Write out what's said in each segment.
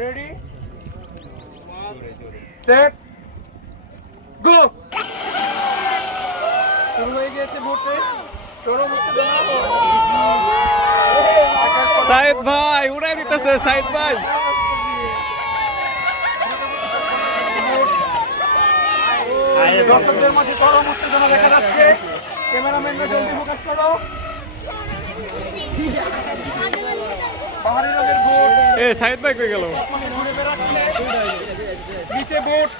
Ready set go. শুরু হয়ে গিয়েছে বুট রেস। চরম উত্তেজনা। সাইদ ভাই উড়াই দিতেছে সাইদ ভাই। দর্শকদের মাঝে চরম উত্তেজনা দেখা যাচ্ছে। ক্যামেরাম্যানরা জলদি ফোকাস করো। পাহাড়ি রঙের বুট সাইদ ভাই কই গেল? ঘুরে বেড়াচ্ছে। নিচে বুট,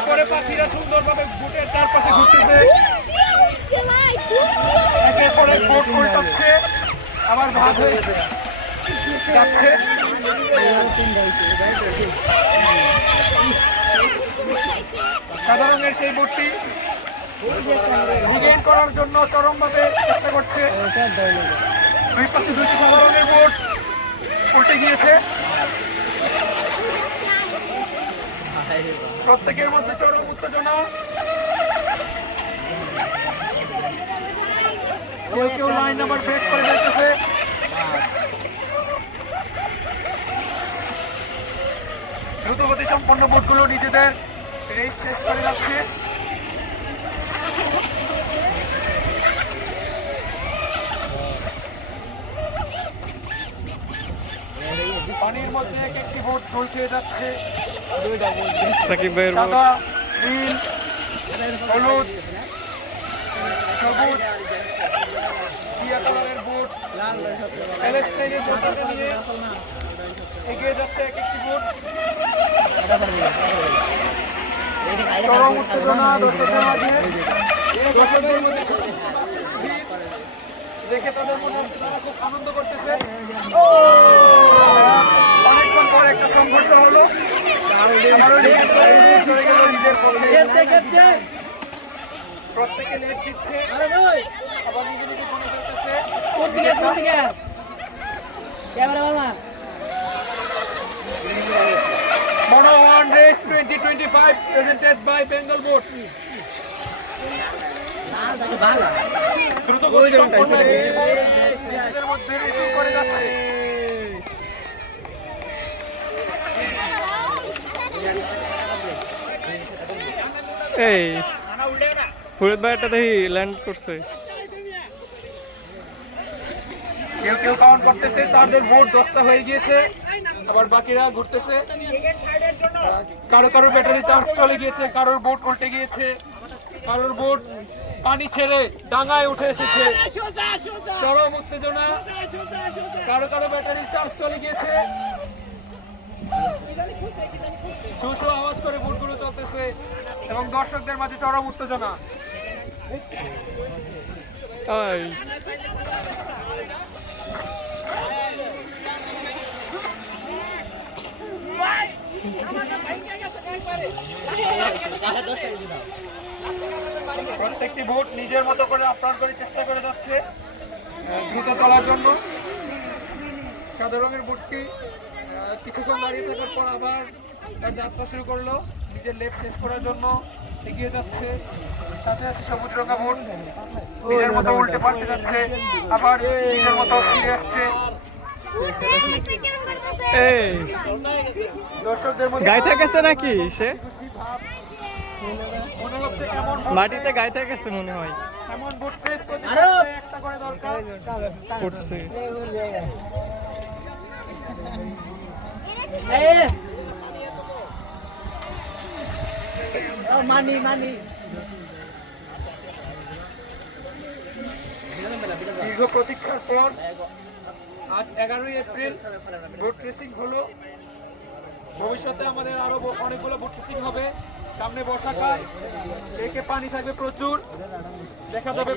উপরে পাখিরা সুন্দরভাবে বুটের চারপাশে ঘুরতেছে। একের পর এক বুট উল্টাচ্ছে, আবার ভাগ হয়ে যাচ্ছে। সাদা রঙের সেই বুটটি রিগেইন করার জন্য চরমভাবে চেষ্টা করছে। দুই পাশে দুটি সাদা রঙের বুট উল্টে গিয়েছে। প্রত্যেকের মধ্যে চরম উত্তেজনা। কেউ কেউ লাইন নাম্বার ব্রেক করে ফেলতেছে। দ্রুতগতি সম্পন্ন বোটগুলো নিজেদের রেস শেষ করে যাচ্ছে। পানির মধ্যে এক একটি বোট ঝোল খেয়ে যাচ্ছে। সাকিব ভাইয়ের সাদা, নীল, হলুদ, সবুজ, টিয়া কালারের বোট প্যালেস্টাইনের বোটটা নিয়ে এগিয়ে যাচ্ছে এক একটি বোট। চরম উত্তেজনা দর্শকদের মাঝে। দর্শকদের মধ্যে ছোট ছোট বাচ্চাদের ভিড় দেখে তাদের মনে হচ্ছে তারা খুব আনন্দ করতেছে। অনেকক্ষণ পর একটা সংঘর্ষ হলো। আমারও চলে গেল নিজের পক্ষে। প্রত্যেকে লেট দিচ্ছে, আবার নিজে নিজে ফোনে ফেলতেছে। Mono One Race 2025 presented by Bengal Boat. দ্রুত গতি সম্পন্ন নিজেদের মধ্যে রেসিং করে যাচ্ছে। এই ফুরত ভাই একটা দেখি ল্যান্ড করছে। কেউ কেউ কাউন্ট করতেছে, তাদের বোট 10টা হয়ে গিয়েছে, আবার বাকিরা ঘুরতেছে। কারো কারো ব্যাটারি চার্জ চলে গিয়েছে, কারোর বোট উল্টে গিয়েছে, কারোর বোট পানি ছেড়ে ডাঙায় উঠে এসেছে। চরম উত্তেজনা। কারো কারো ব্যাটারি চার্জ চলে গিয়েছে। শু আওয়াজ করে বোটগুলো চলতেছে এবং দর্শকদের মাঝে চরম উত্তেজনা। প্রত্যেকটি বোট নিজের মতো করে আপ্রাণ করে চেষ্টা করে যাচ্ছে দ্রুত চলার জন্য। সাদা রঙের বোটটি কিছুক্ষণ দাঁড়িয়ে থাকার পর আবার তার যাত্রা শুরু করলো, নিজের লেফ শেষ করার জন্য এগিয়ে যাচ্ছে। সাথে আছে সবুজ রঙা বোট, নিজের মতো উল্টে পাল্টে যাচ্ছে, আবার নিজের মতো ফিরে আসছে। দর্শকদের মধ্যে গাইতে গেছে নাকি সে? মনে হচ্ছে এমন মাটিতে গাইতে গেছে মনে হয়। এমন বোট রেস একটা করে দরকার করছে। দীর্ঘ প্রতীক্ষার পর আজ 11ই এপ্রিল বোট রেসিং হলো। ভবিষ্যতে আমাদের আরো অনেকগুলো বোট রেসিং হবে। সামনে বর্ষাকাল, লেকে পানি থাকবে প্রচুর, দেখা যাবে।